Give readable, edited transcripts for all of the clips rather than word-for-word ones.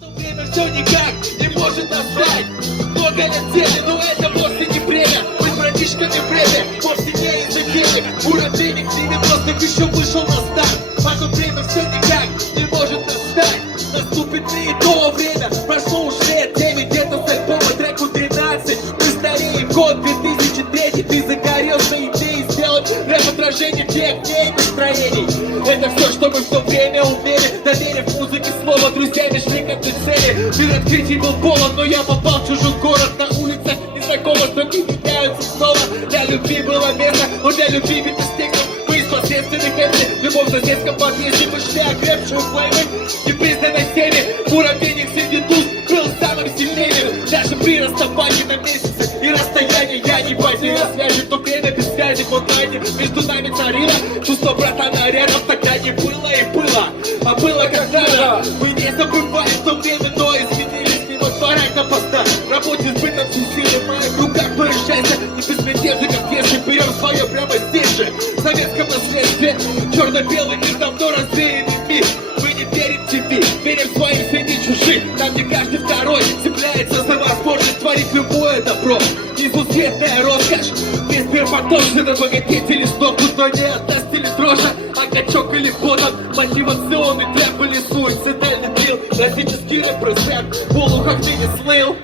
Время все никак не может настать. Много лет тени, но это вовсе не время. Мы с братишками время вовсе не из-за денег. Уровень 90-х еще вышел на старт. Потом время все никак не может настать. Наступит не то время. Прошло уже лет 9, где-то с альбома треку 13. Мы стареем, год 2003. Ты загорелся идеей сделать рэп отражение тех дней настроений. Это все, что мы в то время умели. Доверив музыке слово, друзьями шли к этой цели. Мир открытий был полон, но я попал в чужой город. На улицах незнакомых строки меняются снова. Для любви было место, но для любви ведь достигнут. Мы из последственных эмблем, любовь в соседском подъезде. Мы шли окрепшие флеймы, не признанной всеми. Муравейник среди туз был самым сильнейшим. Даже при расставании на месяцы и расстоянии я не потерял связи. В то время без связи в онлайне между нами царило чувство братана рядом. Тогда не было и было, а было как надо. Мы не забываем в то время, но изменились не отворать на поста. Работе с бытом все силы в моих руках, твое счастье не без надежды, как если берем свое прямо здесь же. В советском наследстве черно-белый мир давно развеянный мир. Мы не верим тебе, верим своим среди чужих. Там где каждый второй цепляется за возможность творить любое добро. Несусветная роскошь, весь мир потом обогатители стопут, но не отдаст или дрожа, а качок или потом. Мотивационный трэп или суицидальный дрил. Классический рэп-рэп, полухах ты не слыл.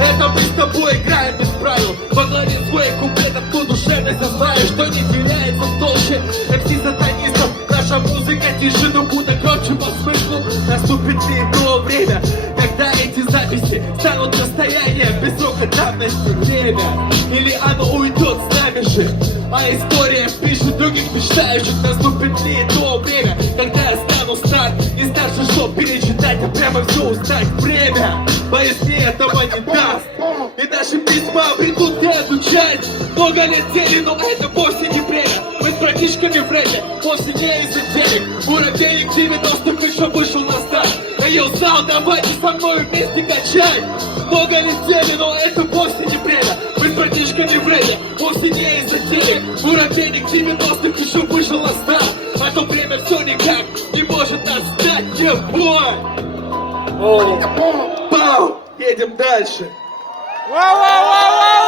Это мы с тобой играем без правил. Во главе своих куплетов ту душевность заставишь, что не теряется в толще MC-сатанистов. Наша музыка тише, но куда громче по смыслу. Наступит ли то время, когда эти записи станут достоянием без срока давности? Время, или оно уйдет с нами же, а история пишет других мечтающих. Наступит ли то время, когда я стану стар, не старше, чтоб перечитать, а прямо все узнать? Время, боюсь, мне этого не даст. И наши письма придут не отучать. Много лет тени, но это вовсе не время. Мы с братишками в рэпе вовсе не из-за денег. Муравейник 90-х еще вышел на старт. Ее зал, давайте со мной вместе качать. Много лет тени, но это вовсе не время. Мы с братишками в рэпе вовсе не из-за денег. Муравейник 90-х еще вышел на старт. А то время все никак не может настать. Ебой! Пау! Едем дальше. Вау-вау-вау-вау!